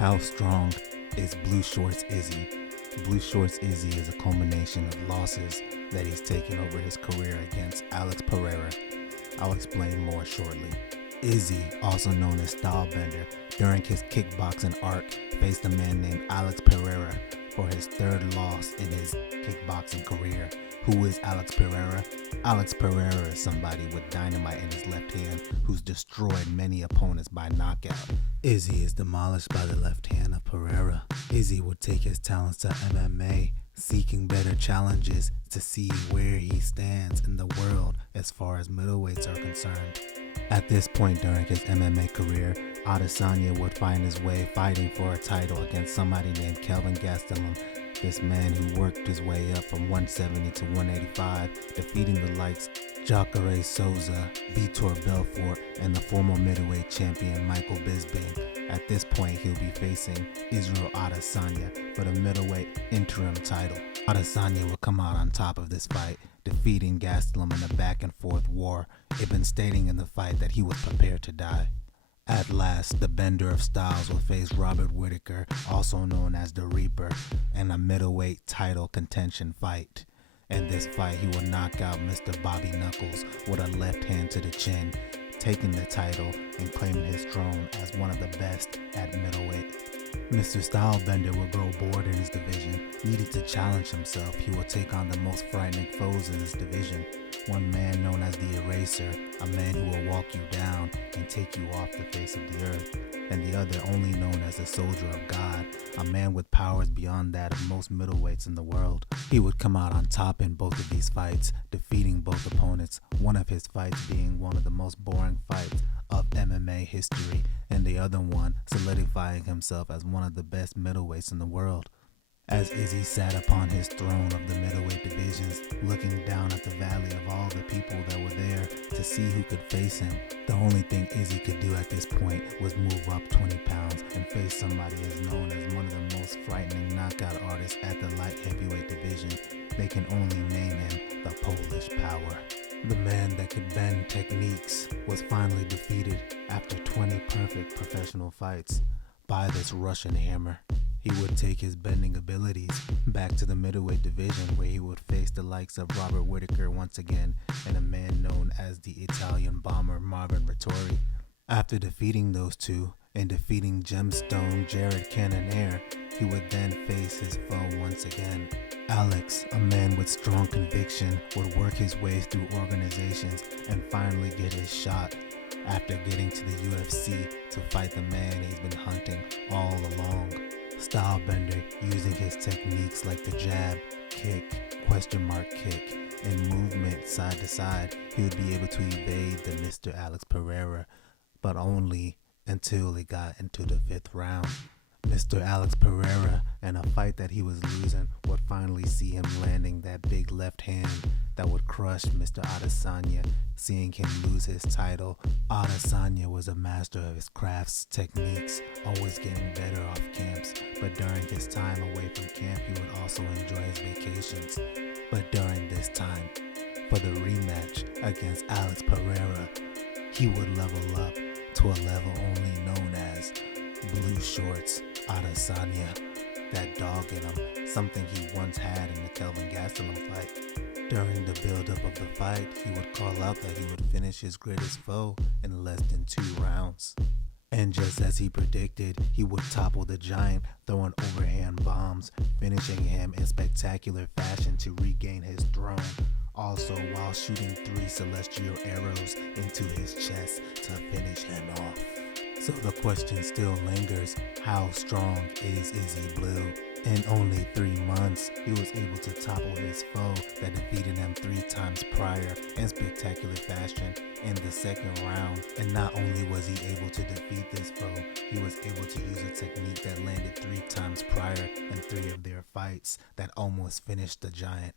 How strong is Blue Shorts Izzy? Blue Shorts Izzy is a culmination of losses that he's taken over his career against Alex Pereira. I'll explain more shortly. Izzy, also known as Stylebender, during his kickboxing arc, faced a man named Alex Pereira for his third loss in his kickboxing career. Who is Alex Pereira? Alex Pereira is somebody with dynamite in his left hand who's destroyed many opponents by knockout. Izzy is demolished by the left hand of Pereira. Izzy would take his talents to MMA, seeking better challenges to see where he stands in the world as far as middleweights are concerned. At this point during his MMA career, Adesanya would find his way fighting for a title against somebody named Kelvin Gastelum, this man who worked his way up from 170 to 185, defeating the likes Jacare Souza, Vitor Belfort, and the former middleweight champion Michael Bisping. At this point, he'll be facing Israel Adesanya for the middleweight interim title. Adesanya will come out on top of this fight, defeating Gastelum in a back-and-forth war, even stating in the fight that he was prepared to die. At last, the Bender of Styles will face Robert Whittaker, also known as the Reaper, in a middleweight title contention fight. In this fight, he will knock out Mr. Bobby Knuckles with a left hand to the chin, taking the title and claiming his throne as one of the best at middleweight. Mr. Stylebender will grow bored in his division. Needed to challenge himself, he will take on the most frightening foes in his division. One man known as the Eraser, a man who will walk you down and take you off the face of the earth, and the other only known as the Soldier of God, a man with powers beyond that of most middleweights in the world. He would come out on top in both of these fights, defeating both opponents, one of his fights being one of the most boring fights of MMA history, and the other one solidifying himself as one of the best middleweights in the world. As Izzy sat upon his throne of the middleweight divisions, looking down at the valley of all the people that were there to see who could face him, the only thing Izzy could do at this point was move up 20 pounds and face somebody as known as one of the most frightening knockout artists at the light heavyweight division. They can only name him the Polish Power. The man that could bend techniques was finally defeated after 20 perfect professional fights by this Russian hammer. He would take his bending abilities back to the middleweight division where he would face the likes of Robert Whittaker once again and a man known as the Italian bomber Marvin Vettori. After defeating those two and defeating Gemstone Jared Cannonier, he would then face his foe once again. Alex, a man with strong conviction, would work his way through organizations and finally get his shot after getting to the UFC to fight the man he's been hunting all along. Stylebender, using his techniques like the jab, kick, question mark kick, and movement side to side, he would be able to evade the Mr. Alex Pereira, but only until he got into the 5th round. Mr. Alex Pereira, in a fight that he was losing, would finally see him landing that big left hand that would crush Mr. Adesanya, seeing him lose his title. Adesanya was a master of his craft's techniques, always getting better off camps, but during his time away from camp, he would also enjoy his vacations. But during this time, for the rematch against Alex Pereira, he would level up to a level only known as Blue Shorts Adesanya, that dog in him, something he once had in the Kelvin Gastelum fight. During the build-up of the fight, he would call out that he would finish his greatest foe in less than 2 rounds. And just as he predicted, he would topple the giant, throwing overhand bombs, finishing him in spectacular fashion to regain his throne, also while shooting 3 celestial arrows into his chest to finish him off. So the question still lingers, how strong is Izzy Blue? In only 3 months, he was able to topple his foe that defeated him 3 times prior in spectacular fashion in the 2nd round. And not only was he able to defeat this foe, he was able to use a technique that landed 3 times prior in 3 of their fights that almost finished the giant.